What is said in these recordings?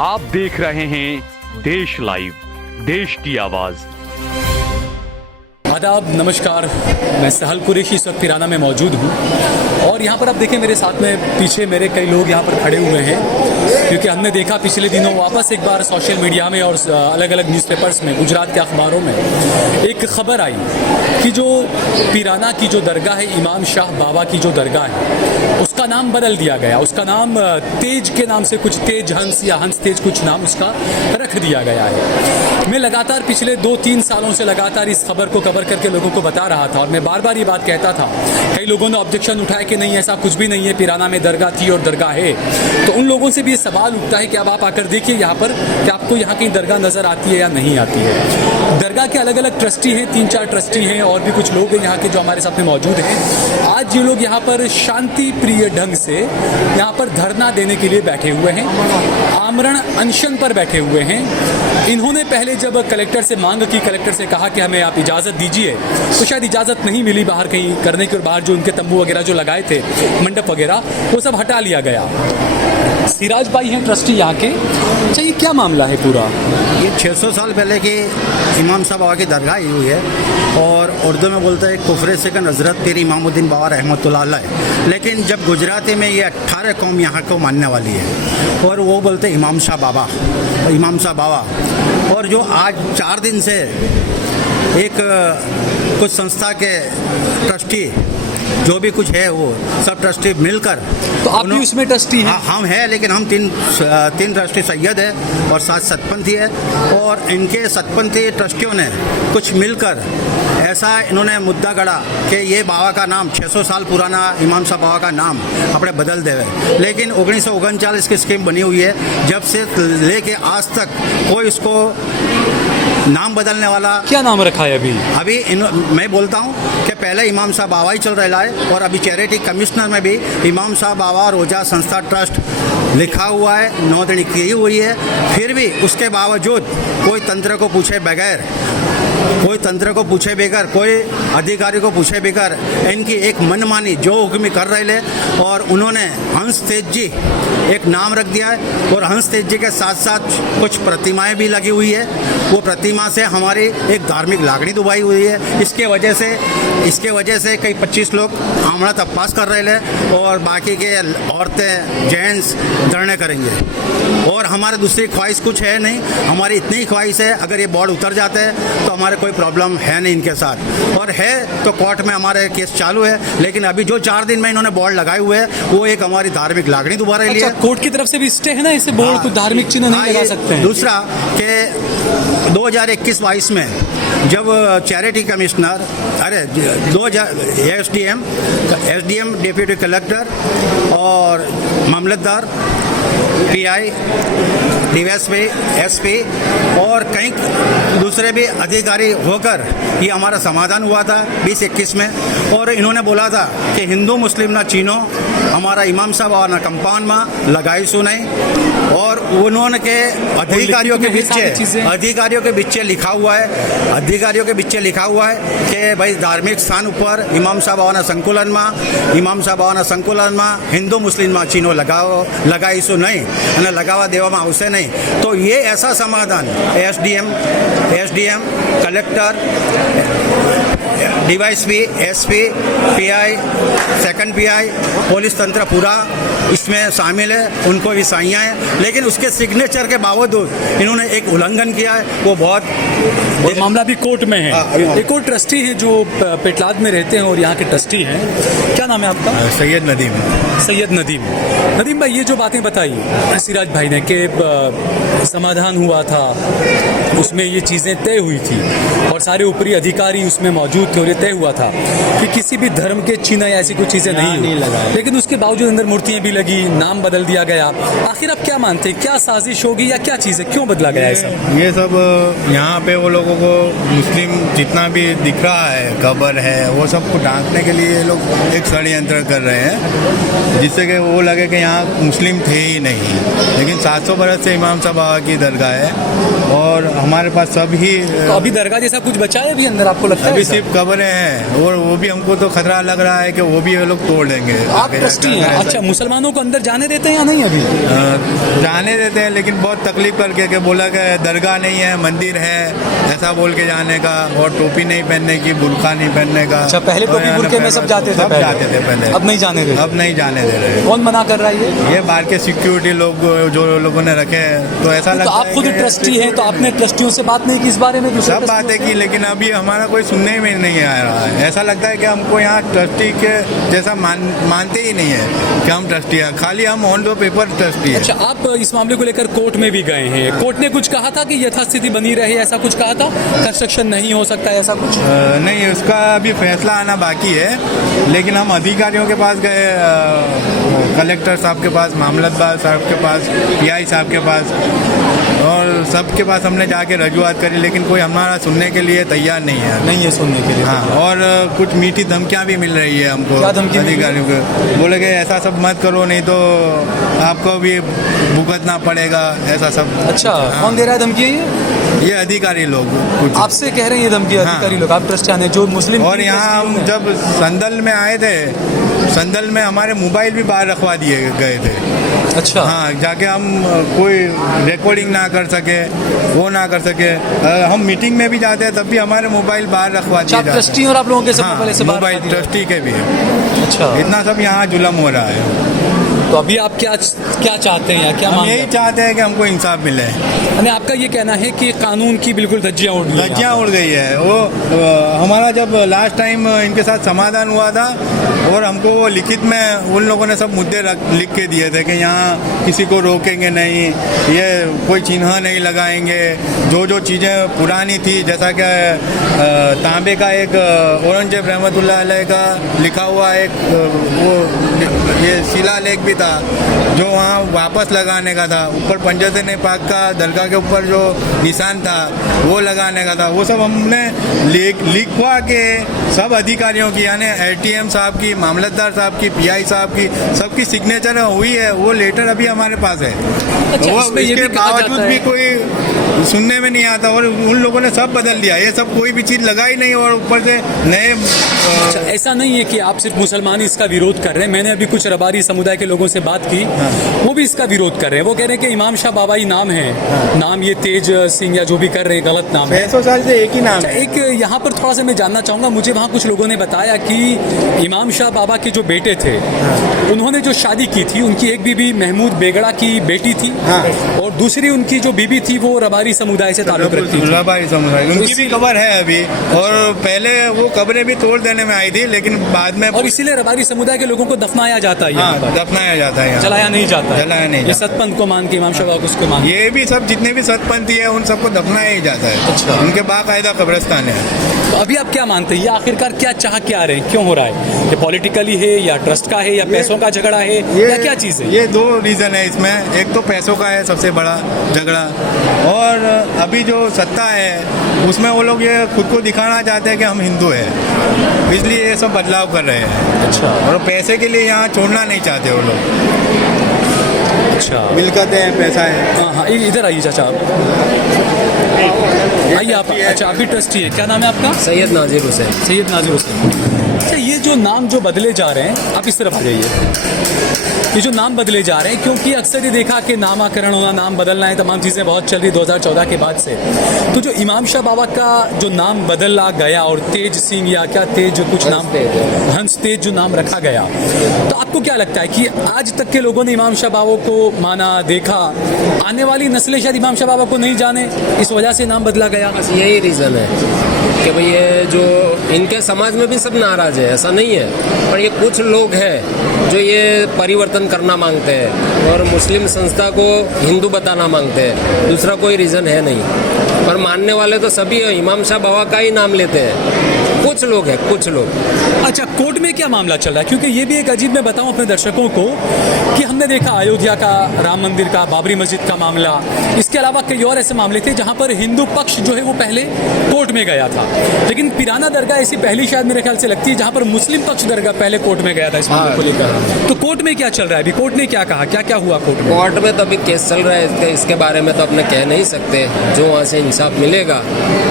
आप देख रहे हैं देश लाइव, देश की आवाज। आदाब, नमस्कार। मैं सहल कुरैशी इस वक्त पिराना में मौजूद हूँ और यहाँ पर आप देखें मेरे साथ में पीछे मेरे कई लोग यहाँ पर खड़े हुए हैं, क्योंकि हमने देखा पिछले दिनों वापस एक बार सोशल मीडिया में और अलग अलग न्यूज़पेपर्स में, गुजरात के अखबारों में एक खबर आई कि जो पिराना की जो दरगाह है, इमाम शाह बाबा की जो दरगाह है, उसका नाम बदल दिया गया। उसका नाम तेज के नाम से कुछ तेज हंस या हंस तेज कुछ नाम उसका रख दिया गया है। मैं लगातार पिछले 2-3 सालों से लगातार इस खबर को कवर करके लोगों को बता रहा था और मैं बार बार ये बात कहता था। कई लोगों ने ऑब्जेक्शन उठाया कि नहीं, ऐसा कुछ भी नहीं है, पिराना में दरगाह थी और दरगाह है। तो उन लोगों से भी ये सवाल उठता है कि अब आप आकर देखिए यहाँ पर कि आपको यहाँ कहीं दरगाह नज़र आती है या नहीं आती है। दरगाह के अलग अलग ट्रस्टी हैं, 3-4 ट्रस्टी हैं और भी कुछ लोग हैं यहाँ के जो हमारे साथ में मौजूद हैं। आज ये लोग यहाँ पर शांति प्रिय ढंग से यहाँ पर धरना देने के लिए बैठे हुए हैं, आमरण अनशन पर बैठे हुए हैं। इन्होंने पहले जब कलेक्टर से मांग की, कलेक्टर से कहा कि हमें आप इजाज़त दीजिए, तो शायद इजाज़त नहीं मिली बाहर कहीं करने की, और बाहर जो उनके तंबू वगैरह जो लगाए थे, मंडप वगैरह, वो सब हटा लिया गया। सिराज भाई हैं ट्रस्टी यहाँ के। अच्छा, ये क्या मामला है पूरा? ये 600 साल पहले की इमाम साहब बाबा की दरगाह ही हुई है और उर्दू में बोलते हैं कुफरे से का नजरत तेरी इमामुद्दीन बाबा रहमतुल्लाह अलैह। लेकिन जब गुजराती में ये 18 कौम यहाँ को मानने वाली है और वो बोलते हैं इमाम शाह बाबा, इमाम शाह बाबा। और जो आज 4 दिन से एक कुछ संस्था के ट्रस्टी जो भी कुछ है वो सब ट्रस्टी मिलकर, तो आप भी उसमें ट्रस्टी हैं? हाँ, हम हैं, लेकिन हम तीन ट्रस्टी सैयद है और 7 सतपंथी है। और इनके सतपंथी ट्रस्टियों ने कुछ मिलकर ऐसा इन्होंने मुद्दा गढ़ा कि ये बाबा का नाम 600 साल पुराना इमाम साहब बाबा का नाम अपने बदल देवे। लेकिन 1939 की स्कीम बनी हुई है, जब से लेके आज तक कोई इसको नाम बदलने वाला। क्या नाम रखा है अभी? मैं बोलता हूँ कि पहले इमाम साहब बाबा ही चल रहा है और अभी चैरिटी कमिश्नर में भी इमाम साहब बाबा रोजा संस्था ट्रस्ट लिखा हुआ है, नोंदणी की हुई है। फिर भी उसके बावजूद कोई तंत्र को पूछे बगैर, कोई अधिकारी को पूछे बगैर इनकी एक मनमानी जो हुक्म कर रहे ले। और उन्होंने हंस तेज जी एक नाम रख दिया है और हंस तेज जी के साथ साथ कुछ प्रतिमाएं भी लगी हुई है। वो प्रतिमा से हमारी एक धार्मिक लागणी दुबाई हुई है। इसके वजह से कई 25 लोग आमना तपास कर रहे ले और बाकी के औरतें जेंट्स धरने करेंगे। और हमारे दूसरी ख्वाहिश कुछ है नहीं, हमारी इतनी ही ख्वाहिश है अगर ये बोर्ड उतर जाते हैं तो हमारे कोई प्रॉब्लम है नहीं इनके साथ, और है तो कोर्ट में हमारे केस चालू है। लेकिन अभी जो 4 दिन में इन्होंने बोर्ड लगाए हुए हैं वो एक हमारी धार्मिक लागणी दोबारा लिए। कोर्ट की तरफ से भी स्टे है ना, इसे बोर्ड को धार्मिक चिन्ह नहीं लगा सकते हैं। दूसरा कि 2021-22 में जब charity commissioner SDM deputy collector और मामलतदार पीआई डीएसपी एसपी और कई दूसरे भी अधिकारी होकर ये हमारा समाधान हुआ था 2021 में। और इन्होंने बोला था कि हिंदू मुस्लिम ना चीनो, हमारा इमाम साहब और ना कंपाउंड में लगाई सुनाई। और उन्होंने के अधिकारियों के बीच लिखा हुआ है कि भाई धार्मिक स्थान ऊपर इमाम साहब और संकुलन में हिंदू मुस्लिम में चीनो लगाई सु नहीं અને લગાવવા દેવામાં આવશે નહીં। તો ये ऐसा समाधान SDM collector DYSP SP pi second pi police तंत्र पूरा इसमें शामिल है, उनको भी साइयाँ हैं। लेकिन उसके सिग्नेचर के बावजूद इन्होंने एक उल्लंघन किया है, वो बहुत मामला भी कोर्ट में है। एक और ट्रस्टी है जो पेटलाद में रहते हैं और यहाँ के ट्रस्टी हैं, क्या नाम है आपका? सैयद नदीम भाई, ये जो बातें बताई सिराज भाई ने कि समाधान हुआ था, उसमें ये चीज़ें तय हुई थी और सारे ऊपरी अधिकारी उसमें मौजूद थे और ये तय हुआ था कि किसी भी धर्म के चिन्ह या ऐसी कुछ चीज़ें नहीं लगा, लेकिन उसके बावजूद अंदर मूर्तियाँ भी लगी, नाम बदल दिया गया। आखिर आप क्या मानते हैं, क्या साजिश होगी या क्या चीज़ है, क्यों बदला गया है सब? ये सब यहाँ पे वो लोगों को मुस्लिम जितना भी दिख रहा है, कब्र है, वो सबको ढांकने के लिए ये लोग एक षड्यंत्र कर रहे हैं, जिससे कि वो लगे कि यहाँ मुस्लिम थे ही नहीं। लेकिन 700 बरस से इमाम साहब बाबा की दरगाह है और हमारे पास सब ही तो अभी दरगाह जैसा कुछ बचा है अभी अंदर, आपको लगता है? अभी सिर्फ कब्रें हैं और वो भी हमको तो खतरा लग रहा है कि वो भी ये लोग तोड़ देंगे। आप ट्रस्टी हैं? अच्छा, मुसलमानों को अंदर जाने देते हैं या नहीं अभी? जाने देते हैं, लेकिन बहुत तकलीफ करके कि बोला कि दरगाह नहीं है, मंदिर है, ऐसा बोल के जाने का, और टोपी नहीं पहनने की, बुर्का नहीं पहनने का। अच्छा, पहले टोपी बुर्के में सब जाते थे? सब जाते थे पहले, अब नहीं जाने देते? अब नहीं जाने दे रहे। कौन मना कर रहा है ये बाहर के सिक्योरिटी लोग जो लोगों ने रखे हैं, तो ऐसा लगता तो है। आप खुद ट्रस्टी हैं, तो आपने ट्रस्टियों से बात नहीं की इस बारे में? सब बातें की, लेकिन अभी हमारा कोई सुनने में नहीं आ रहा है। ऐसा लगता है कि हमको यहाँ ट्रस्टी के जैसा मानते ही नहीं है कि हम ट्रस्टी हैं, खाली हम ऑन द पेपर ट्रस्टी है। अच्छा, आप इस मामले को लेकर कोर्ट में भी गए हैं, कोर्ट ने कुछ कहा था कि यथास्थिति बनी रहे, ऐसा कुछ कहा था? कंस्ट्रक्शन नहीं हो सकता, ऐसा कुछ? नहीं, उसका अभी फैसला आना बाकी है, लेकिन हम अधिकारियों के पास गए, कलेक्टर साहब के पास, मामलतदार साहब के पास, पीआई साहब के पास, और सबके पास हमने जाके रजूआत करी, लेकिन कोई हमारा सुनने के लिए तैयार नहीं है। नहीं है सुनने के लिए? हाँ, और कुछ मीठी धमकियाँ भी मिल रही है हमको। क्या धमकी? अधिकारियों को बोले कि ऐसा सब मत करो, नहीं तो आपको भी भुगतना पड़ेगा, ऐसा सब। अच्छा, कौन दे रहा है धमकी? ये अधिकारी लोग कुछ आपसे कह रहे हैं ये धमकी अधिकारी लोग? आप ट्रस्टियान हैं जो मुस्लिम? और यहाँ हम जब संदल में आए थे, संदल में हमारे मोबाइल भी बाहर रखवा दिए गए थे। अच्छा, हाँ, जाके हम कोई रिकॉर्डिंग ना कर सके, वो ना कर सके। हम मीटिंग में भी जाते हैं तब भी हमारे मोबाइल बाहर रखवा दिए जाते हैं। ट्रस्टी और आप लोगों के सब हाँ, मोबाइल से बाहर मोबाइल रखवा दिए? ट्रस्टी के भी है। अच्छा, इतना सब यहाँ जुल्म हो रहा है। तो अभी आप क्या चाहते हैं या क्या हम मांग यही चाहते हैं कि हमको इंसाफ मिले। यानी आपका ये कहना है कि कानून की बिल्कुल धज्जियां उड़ गई? धज्जियाँ उड़ गई है। वो हमारा जब लास्ट टाइम इनके साथ समाधान हुआ था, और हमको वो लिखित में उन लोगों ने सब मुद्दे लिख के दिए थे कि यहाँ किसी को रोकेंगे नहीं, ये कोई चिन्ह नहीं लगाएंगे, जो जो चीज़ें पुरानी थी, जैसा कि तांबे का एक औरंगजेब रहमतुल्लाह अलैह का लिखा हुआ एक वो ये शिलालेख भी था जो वहाँ वापस लगाने का था, ऊपर पंजतन पाक का दरगाह के ऊपर जो निशान था वो लगाने का था, वो सब हमने लिखवा के सब अधिकारियों की, यानी एटीएम साहब की, मामलतदार साहब की, पीआई साहब की, सबकी सिग्नेचर हुई है। वो लेटर अभी हमारे पास है। अच्छा, वो इसमें ये इसके भी कहा बावजूद जाता भी है कोई सुनने में नहीं आता, और उन लोगों ने सब बदल दिया। ये सब कोई भी चीज़ लगा ही नहीं, और ऊपर से नए अच्छा, ऐसा नहीं है कि आप सिर्फ मुसलमान इसका विरोध कर रहे हैं। मैंने अभी कुछ रबारी समुदाय के लोगों से बात की, वो भी इसका विरोध कर रहे हैं। वो कह रहे हैं कि इमाम शाह बाबा ही नाम है, नाम ये तेज सिंह या जो भी कर रहे हैं गलत नाम है। 600 साल से एक ही नाम है। एक यहाँ पर थोड़ा सा मैं जानना चाहूँगा, मुझे वहाँ कुछ लोगों ने बताया कि इमाम शाह बाबा के जो बेटे थे, उन्होंने जो शादी की थी, उनकी एक बीबी महमूद बेगड़ा की बेटी थी, और दूसरी उनकी जो बीबी थी वो रबारी समुदाय से ताल्लुक रखती थी। रबारी समुदाय, उनकी भी कब्र है अभी, और पहले वो कब्रें भी तोड़ देने में आई थी, लेकिन बाद में, और इसीलिए रबारी समुदाय के लोगों को दफनाया जाता है यहाँ पर। दफनाया जाता है, जलाया नहीं जाता, जलाया नहीं ये जाता। सतपंथ को मान के इमाम शाह बाबा को उसको मान, ये भी सब जितने भी सतपंथी है उन सबको दफनाया ही जाता है। अच्छा। उनके बाकायदा कब्रिस्तान है। तो अभी आप क्या मानते हैं, ये आखिरकार क्या चाह के आ रहे हैं, क्यों हो रहा है? ये पॉलिटिकली है या ट्रस्ट का है या पैसों का झगड़ा है या क्या चीज़ है? ये दो रीज़न है इसमें। एक तो पैसों का है सबसे बड़ा झगड़ा, और अभी जो सत्ता है उसमें वो लोग ये खुद को दिखाना चाहते हैं कि हम हिंदू हैं, इसलिए ये सब बदलाव कर रहे हैं। अच्छा, और पैसे के लिए यहाँ छोड़ना नहीं चाहते वो लोग। अच्छा, मिलकतें हैं, पैसा है। हाँ हाँ, इधर आइए चाचा, आइए आप। अच्छा, आप भी ट्रस्टी है, क्या नाम है आपका? सैयद नाजिर हुसैन। सैयद नाजिर हुसैन। अच्छा, ये जो नाम जो बदले जा रहे हैं, आप इस तरफ आ जाइए, ये जो नाम बदले जा रहे हैं, क्योंकि अक्सर ये देखा कि नामाकरण होना, नाम बदलना है, तमाम चीज़ें बहुत चल रही 2014 के बाद से। तो जो इमाम शाह बाबा का जो नाम बदला गया, और तेज सिंह या क्या तेज जो कुछ नाम, हंस तेज जो नाम रखा गया, तो आपको क्या लगता है कि आज तक के लोगों ने इमाम शाह बाबा को माना, देखा, आने वाली नस्लें शायद इमाम शाह बाबा को नहीं जाने, इस वजह से नाम बदला गया? बस यही रीज़न है कि भाई ये जो इनके समाज में भी सब नाराज़ है, ऐसा नहीं है, पर ये कुछ लोग हैं जो ये परिवर्तन करना मांगते हैं और मुस्लिम संस्था को हिंदू बताना मांगते हैं। दूसरा कोई रीज़न है नहीं, पर मानने वाले तो सभी इमाम शाह बाबा का ही नाम लेते हैं। कुछ लोग हैं, कुछ लोग। अच्छा, कोर्ट में क्या मामला चल रहा है? क्योंकि ये भी एक अजीब, मैं बताऊं अपने दर्शकों को, कि हमने देखा अयोध्या का, राम मंदिर का, बाबरी मस्जिद का मामला, इसके अलावा कई और ऐसे मामले थे जहां पर हिंदू पक्ष जो है वो पहले कोर्ट में गया था, लेकिन पिराना दरगाह ऐसी पहली शायद मेरे ख्याल से लगती है जहां पर मुस्लिम पक्ष दरगाह पहले कोर्ट में गया था इस मामले को लेकर। तो कोर्ट में क्या चल रहा है अभी? कोर्ट ने क्या कहा, क्या क्या हुआ कोर्ट में? कोर्ट में तो अभी केस चल रहा है, इसके बारे में तो अपने कह नहीं सकते। जो वहाँ से इंसाफ मिलेगा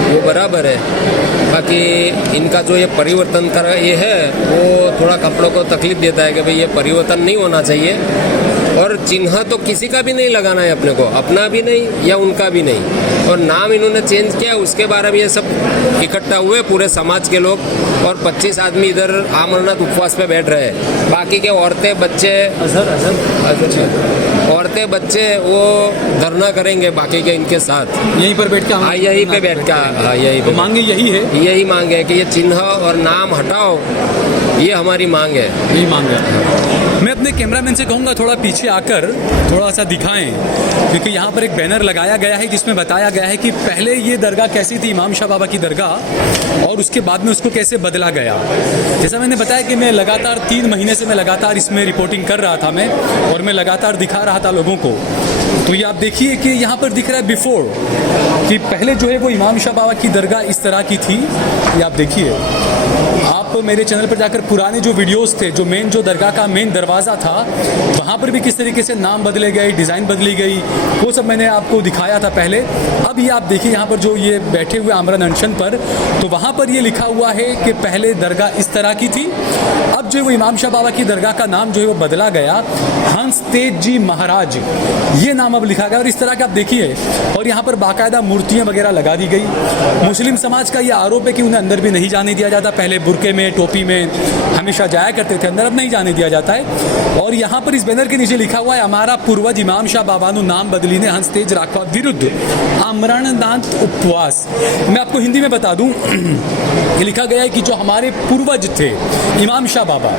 वो बराबर है। बाकी इनका जो ये परिवर्तन कर ये है वो थोड़ा कपड़ों को तकलीफ देता है कि भाई ये परिवर्तन नहीं होना चाहिए। और चिन्ह तो किसी का भी नहीं लगाना है अपने को, अपना भी नहीं या उनका भी नहीं। और नाम इन्होंने चेंज किया, उसके बारे में ये सब इकट्ठा हुए पूरे समाज के लोग, और 25 आदमी इधर आमरनाथ उपवास पे बैठ रहे हैं। बाकी के औरतें बच्चे औरतें बच्चे वो धरना करेंगे बाकी के इनके साथ, यहीं पर बैठ के हम यहीं पे बैठ के यही तो मांगे यही है, यही मांग है कि ये चिन्ह और नाम हटाओ, ये हमारी मांग है। यही मांग है। मैं अपने कैमरामैन से कहूँगा थोड़ा पीछे आकर थोड़ा सा दिखाएं, क्योंकि यहाँ पर एक बैनर लगाया गया है जिसमें बताया गया है कि पहले ये दरगाह कैसी थी, इमाम शाह बाबा की दरगाह, और उसके बाद में उसको कैसे बदला गया। जैसा मैंने बताया कि मैं लगातार 3 महीने से मैं लगातार इसमें रिपोर्टिंग कर रहा था मैं, और मैं लगातार दिखा रहा था लोगों को। तो ये आप देखिए कि यहाँ पर दिख रहा है बिफोर, कि पहले जो है वो इमाम शाह बाबा की दरगाह इस तरह की थी। ये आप देखिए, आप मेरे चैनल पर जाकर पुराने जो वीडियोस थे, जो मेन जो दरगाह का मेन दरवाज़ा था, वहाँ पर भी किस तरीके से नाम बदले गए, डिज़ाइन बदली गई, वो सब मैंने आपको दिखाया था पहले। अब ये आप देखिए यहाँ पर जो ये बैठे हुए आमरण अनशन पर, तो वहाँ पर ये लिखा हुआ है कि पहले दरगाह इस तरह की थी। अब जो वो इमाम शाह बाबा की दरगाह का नाम जो है वो बदला गया, हंस तेज जी महाराज, ये नाम अब लिखा गया। और इस तरह का आप देखिए, और यहाँ पर बाकायदा मूर्तियाँ वगैरह लगा दी गई। मुस्लिम समाज का ये आरोप है कि उन्हें अंदर भी नहीं जाने दिया जाता। पहले बुरके में, टोपी में हमेशा जाया करते थे अंदर, अब नहीं जाने दिया जाता है। और यहाँ पर इस बैनर के नीचे लिखा हुआ है, हमारा पूर्वज इमाम शाह बाबानु नाम बदली ने हंस तेज राखवा विरुद्ध आमरणनाथ उपवास। मैं आपको हिंदी में बता दूं, ये लिखा गया है कि जो हमारे पूर्वज थे इमाम शाह बाबा,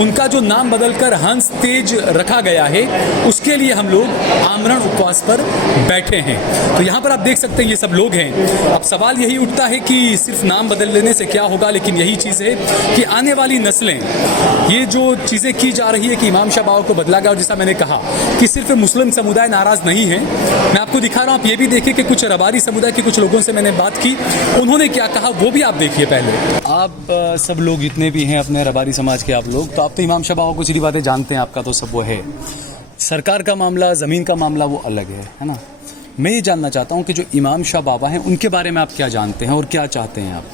उनका जो नाम बदलकर हंस तेज रखा गया है, उसके लिए हम लोग आमरण उपवास पर बैठे हैं। तो यहाँ पर आप देख सकते हैं ये सब लोग हैं। अब सवाल यही उठता है कि सिर्फ नाम बदल लेने से क्या होगा, लेकिन यही चीज़ है कि आने वाली नस्लें, ये जो चीज़ें की जा रही है कि इमाम शाह बाबा को बदला गया, और जैसा मैंने कहा कि सिर्फ मुस्लिम समुदाय नाराज़ नहीं है, मैं आपको दिखा रहा हूँ। आप ये भी देखिए कि कुछ रबारी समुदाय के कुछ लोगों से मैंने बात की, उन्होंने क्या कहा वो भी आप देखिए। पहले आप सब लोग जितने भी हैं अपने रबारी समाज के आप लोग, तो आप तो इमाम शाह बाबा को कुछ बातें जानते हैं, आपका तो सब वो है। सरकार का मामला, ज़मीन का मामला वो अलग है ना। मैं ये जानना चाहता हूँ कि जो इमाम शाह बाबा हैं उनके बारे में आप क्या जानते हैं और क्या चाहते हैं आप?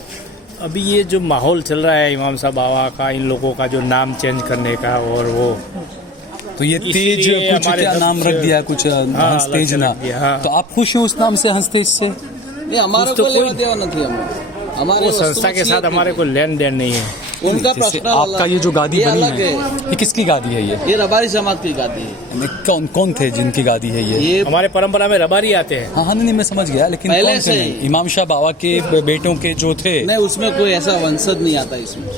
अभी ये जो माहौल चल रहा है इमाम साहब बाबा का, इन लोगों का जो नाम चेंज करने का, और वो तो ये तेज कुछ क्या नाम रख दिया, कुछ हंस तेज ना, तो आप खुश हैं उस नाम से, हंस तेज से? हमारा तो कोई देवा नहीं, हमारे वो संस्था के साथ हमारे को लेन देन नहीं है। उनका जैसे प्रश्न आपका ये जो गादी बनी है, ये किसकी गादी है? ये रबारी समाज की गादी है। कौन कौन थे जिनकी गादी है ये? हमारे परंपरा में रबारी आते हैं। हाँ नहीं, मैं समझ गया, लेकिन पहले कौन से थे? इमाम शाह बाबा के बेटों के जो थे, नहीं, उसमें कोई ऐसा वंशज नहीं आता इसमें।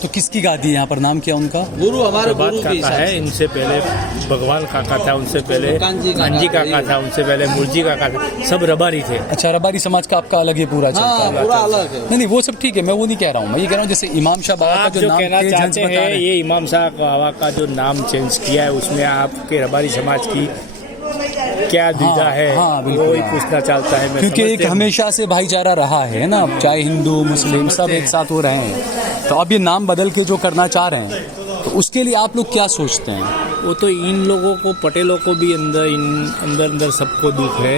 तो किसकी गादी है यहाँ पर? नाम क्या उनका? गुरु, हमारे बात गुरु के काका हिसाब है, से। इनसे पहले भगवान काका था, उनसे पहले कांजी कांजी काका काका था, उनसे पहले मुर्जी काका था, सब रबारी थे। अच्छा, रबारी समाज का आपका अलग ही पूरा चलता हाँ, है? पूरा अलग है। नहीं, वो सब ठीक है, मैं वो नहीं कह रहा हूँ। मैं ये कह रहा हूँ जैसे इमाम शाह बाबा का आप जो जो नाम कहना तेज हंस चाहते बता हैं, रहे हैं, ये इमाम साहब बाबा का जो नाम चेंज किया है, उसमें आपके रबारी समाज की क्या दुविधा है, हाँ, बिल्कुल। वही पूछना चाहता है। मैं क्योंकि एक समझते हैं। हमेशा से भाईचारा रहा है ना, चाहे हिंदू मुस्लिम सब एक साथ हो रहे हैं। तो अब ये नाम बदल के जो करना चाह रहे हैं, तो उसके लिए आप लोग क्या सोचते हैं? वो तो इन लोगों को, पटेलों को भी अंदर सबको दुख है,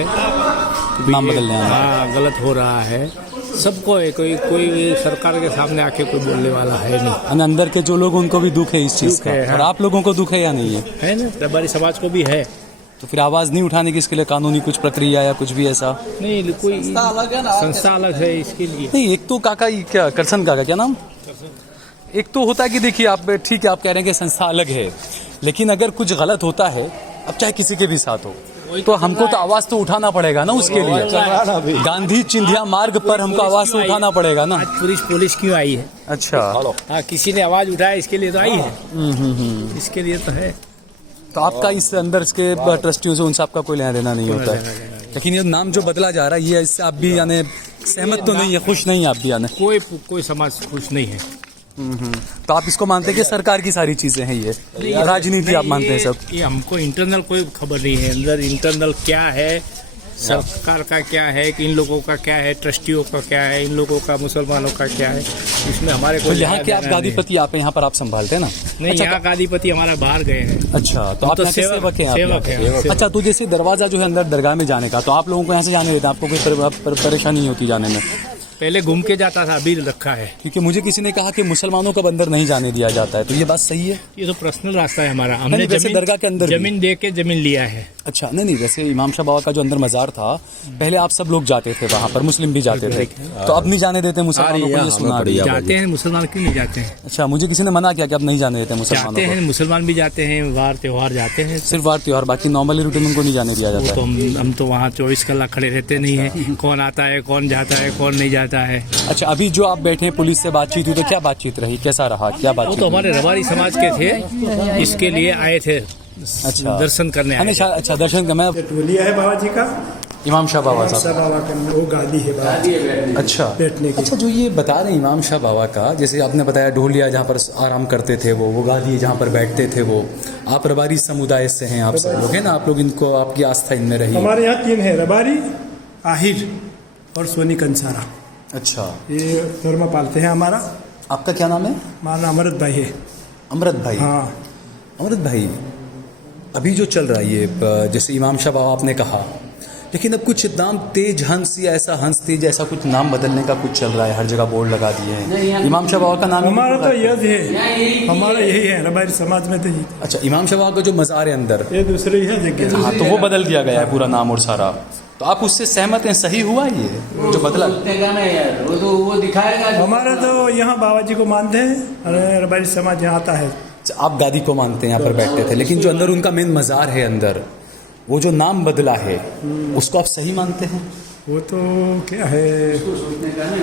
नाम बदलने वाला। हाँ, गलत हो रहा है सबको है। कोई सरकार के सामने आके कोई बोलने वाला है नहीं। अंदर के जो लोग, उनको भी दुख है इस चीज़ दुख का, है, हाँ। और आप लोगों को दुख है या नहीं है? है ना, रबारी समाज को भी है। तो फिर आवाज़ नहीं उठाने की इसके लिए कानूनी कुछ प्रक्रिया या कुछ भी ऐसा? नहीं, कोई संस्था अलग है ना, संस्था अलग है इसके लिए। नहीं, एक तो काका ये क्या, करसन काका क्या नाम, एक तो होता है कि देखिए आप ठीक है, आप कह रहे हैं कि संस्था अलग है, लेकिन अगर कुछ गलत होता है, अब चाहे किसी के भी साथ हो, तो हमको तो आवाज़ तो उठाना पड़ेगा ना उसके लिए। गांधी चिंधिया मार्ग पर हमको आवाज़ तो उठाना पड़ेगा ना। आज पुलिस क्यों आई है? अच्छा, हाँ, किसी ने आवाज उठाया, इसके लिए तो आई है। इसके लिए तो है। तो आपका इस अंदर के ट्रस्टियों से उनसे आपका कोई लेना देना नहीं होता है, लेकिन ये नाम जो बदला जा रहा है, ये इससे आप भी यानी सहमत तो नहीं है, खुश नहीं है आप भी यानी? कोई समाज खुश नहीं है। तो आप इसको मानते हैं कि सरकार की सारी चीजें हैं, ये राजनीति आप मानते हैं सब? ये हमको इंटरनल कोई खबर नहीं है, अंदर इंटरनल क्या है, सरकार का क्या है, कि इन लोगों का क्या है, ट्रस्टियों का क्या है, इन लोगों का, मुसलमानों का क्या है, इसमें हमारे को तो यहाँ के आप गादीपति, आप यहाँ पर आप संभालते हैं ना? नहीं, अच्छा, यहाँ गादीपति हमारा बाहर गए हैं। अच्छा, तो आप तो यहाँ के सेवक हैं आप सेवक यहाँ हैं, के? अच्छा, तो जैसे दरवाजा जो है अंदर दरगाह में जाने का, तो आप लोगों को यहाँ से जाने देते हैं, आपको कोई परेशानी नहीं होती जाने में? पहले घूम के जाता था, अभी रखा है। क्योंकि मुझे किसी ने कहा कि मुसलमानों को अंदर नहीं जाने दिया जाता है, तो ये बात सही है? ये तो पर्सनल रास्ता है हमारा, हमने नहीं, वैसे दरगाह के अंदर भी। जमीन दे के जमीन लिया है। अच्छा, नहीं, वैसे इमाम शाह बाबा का जो अंदर मजार था, पहले आप सब लोग जाते थे वहाँ पर, मुस्लिम भी जाते थे, तो अब नहीं जाने देते मुसलमानों को, ये सुना रही है। जाते हैं मुसलमान, क्यों नहीं जाते हैं? अच्छा, मुझे किसी ने मना किया कि अब नहीं जाने देते मुसलमानों जाते को। हैं, मुसलमान भी जाते हैं, वार त्योहार जाते हैं। सिर्फ वार त्योहार, बाकी नॉर्मली रूटीन उनको नहीं जाने दिया जाता तो है। हम तो वहाँ 24 कलाक खड़े रहते नहीं है, कौन आता है, कौन जाता है, कौन नहीं जाता है। अच्छा, अभी जो आप बैठे हैं, पुलिस से बातचीत हुई, तो क्या बातचीत रही, कैसा रहा, क्या वो बातचीत तो हुई? हमारे रबारी समाज के थे, इसके लिए आए थे, अच्छा, दर्शन करने आए थे। हमेशा। अच्छा, दर्शन का। मैं टोलिया है बाबा जी का, इमाम शाह बाबा साहब। शाह बाबा का वो गादी है बाबा जी अच्छा, बैठने की। अच्छा, जो ये बता रहे हैं इमाम शाह बाबा का, जैसे आपने बताया ढोलिया जहाँ पर आराम करते थे, वो गादी जहाँ पर बैठते थे, वो आप रबारी समुदाय से हैं, आप सब लोग हैं ना, आप लोग इनको, आपकी आस्था इनमें रही है। हमारे यहाँ 3 है, रबारी, आहिर और सोनी कंसारा। अच्छा, ये धर्म पालते हैं हमारा। आपका क्या नाम है? हमारा नाम अमृत भाई है। अमृत भाई। हाँ, अमृत भाई, अभी जो चल रहा है ये, जैसे इमाम शाह बाबा आपने कहा, लेकिन अब कुछ नाम तेज हंस या ऐसा हंस तेज, ऐसा कुछ नाम बदलने का कुछ चल रहा है, हर जगह बोर्ड लगा दिए हैं। इमाम शाह बाबा का नाम हमारा तो यही है, हमारा यही है, रबारी समाज में तो यही। अच्छा, इमाम शाह बाबा का जो मज़ार है अंदर, ये दूसरी है जगह। हाँ, तो वो बदल दिया गया है पूरा नाम और सारा, तो आप उससे सहमत हैं? सही हुआ ये जो बदला? वो दिखाएगा। हमारा तो यहाँ बाबा जी को मानते हैं, और रबारी समाज यहाँ आता है। आप गादी को मानते हैं, यहाँ पर बैठते थे, लेकिन जो अंदर उनका मेन मज़ार है अंदर, वो जो नाम बदला है, उसको आप सही मानते हैं? वो तो क्या है,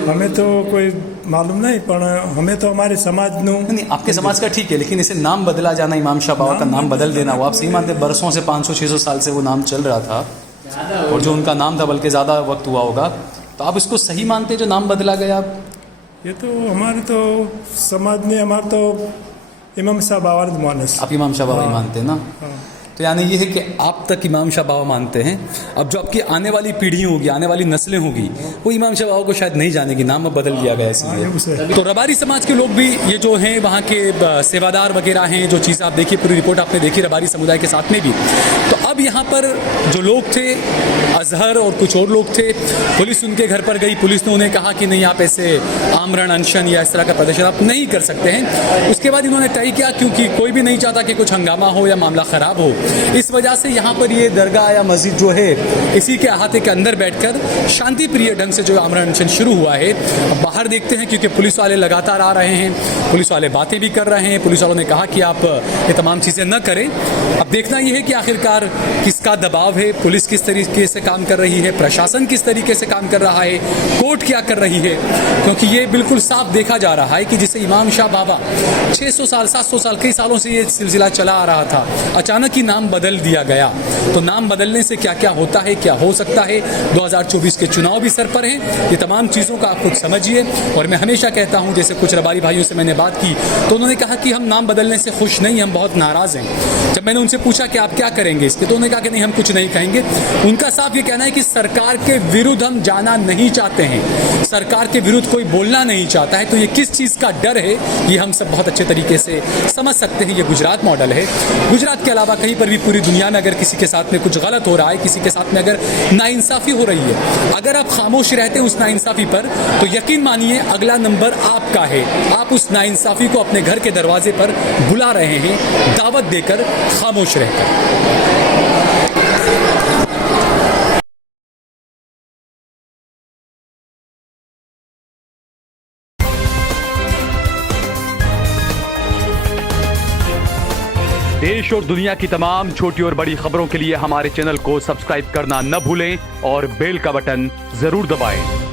हमें तो कोई मालूम नहीं, पर हमें तो हमारे समाज नहीं, आपके समाज का ठीक है, लेकिन इसे नाम बदला जाना, इमाम शाह बाबा का नाम बदल देना, वो आप सही मानते हैं? बरसों से 500-600 साल से वो नाम चल रहा था, और जो उनका नाम था, बल्कि ज़्यादा वक्त हुआ होगा, तो आप इसको सही मानते हैं जो नाम बदला गया? ये तो हमारे तो समाज में, हमारा तो इमाम शाह बाबा मानस। आप इमाम शाह बाबा ही मानते हैं ना? तो यानी ये है कि आप तक इमाम शाह बाबा मानते हैं, अब जो आपकी आने वाली पीढ़ी होगी, आने वाली नस्लें होगी, वो इमाम शाह बाबा को शायद नहीं जानेगी, नाम अब बदल दिया गया इसलिए। तो रबारी समाज के लोग भी, ये जो हैं वहाँ के सेवादार वगैरह हैं, जो चीज़ आप देखिए, पूरी रिपोर्ट आपने देखी रबारी समुदाय के साथ में भी, तो अब यहाँ पर जो लोग थे, अजहर और कुछ और लोग थे, पुलिस उनके घर पर गई, पुलिस ने उन्हें कहा कि नहीं, आप ऐसे आमरण अनशन या इस तरह का प्रदर्शन आप नहीं कर सकते हैं। उसके बाद इन्होंने तय किया, क्योंकि कोई भी नहीं चाहता कि कुछ हंगामा हो या मामला ख़राब हो, इस वजह से यहाँ पर ये दरगाह या मस्जिद जो है, इसी के अहाते के अंदर बैठकर शांति प्रिय ढंग से जो आमरण अनशन शुरू हुआ है। अब बाहर देखते हैं, क्योंकि पुलिस वाले लगातार आ रहे हैं, पुलिस वाले बातें भी कर रहे हैं, पुलिस वालों ने कहा कि आप ये तमाम चीज़ें न करें। अब देखना यह है कि आखिरकार किसका दबाव है, पुलिस किस तरीके से काम कर रही है, प्रशासन किस तरीके से काम कर रहा है, कोर्ट क्या कर रही है, क्योंकि ये बिल्कुल साफ देखा जा रहा है कि जिसे इमाम शाह बाबा 600 साल 700 साल कई सालों से ये सिलसिला चला आ रहा था, अचानक ही नाम बदल दिया गया। तो नाम बदलने से क्या क्या होता है, क्या हो सकता है, 2024 के चुनाव भी सर पर हैं, ये तमाम चीज़ों का आप खुद समझिए। और मैं हमेशा कहता हूँ, जैसे कुछ रबारी भाइयों से मैंने बात की, तो उन्होंने कहा कि हम नाम बदलने से खुश नहीं, हम बहुत नाराज़ हैं। जब मैंने उनसे पूछा कि आप क्या करेंगे इसके, तो उन्होंने कहा कि नहीं, हम कुछ नहीं कहेंगे। उनका साफ ये कहना है कि सरकार के विरुद्ध हम जाना नहीं चाहते हैं, सरकार के विरुद्ध कोई बोलना नहीं चाहता है। तो ये किस चीज़ का डर है, ये हम सब बहुत अच्छे तरीके से समझ सकते हैं। ये गुजरात मॉडल है। गुजरात के अलावा कहीं पर भी पूरी दुनिया में अगर किसी के साथ में कुछ गलत हो रहा है, किसी के साथ में अगर नाइंसाफ़ी हो रही है, अगर आप खामोश रहते हैं उस नाइंसाफ़ी पर, तो यकीन मानिए अगला नंबर आपका है। आप उस नाइंसाफ़ी को अपने घर के दरवाजे पर बुला रहे हैं, दावत देकर, खामोश रहकर। देश और दुनिया की तमाम छोटी और बड़ी खबरों के लिए हमारे चैनल को सब्सक्राइब करना न भूलें और बेल का बटन जरूर दबाएं।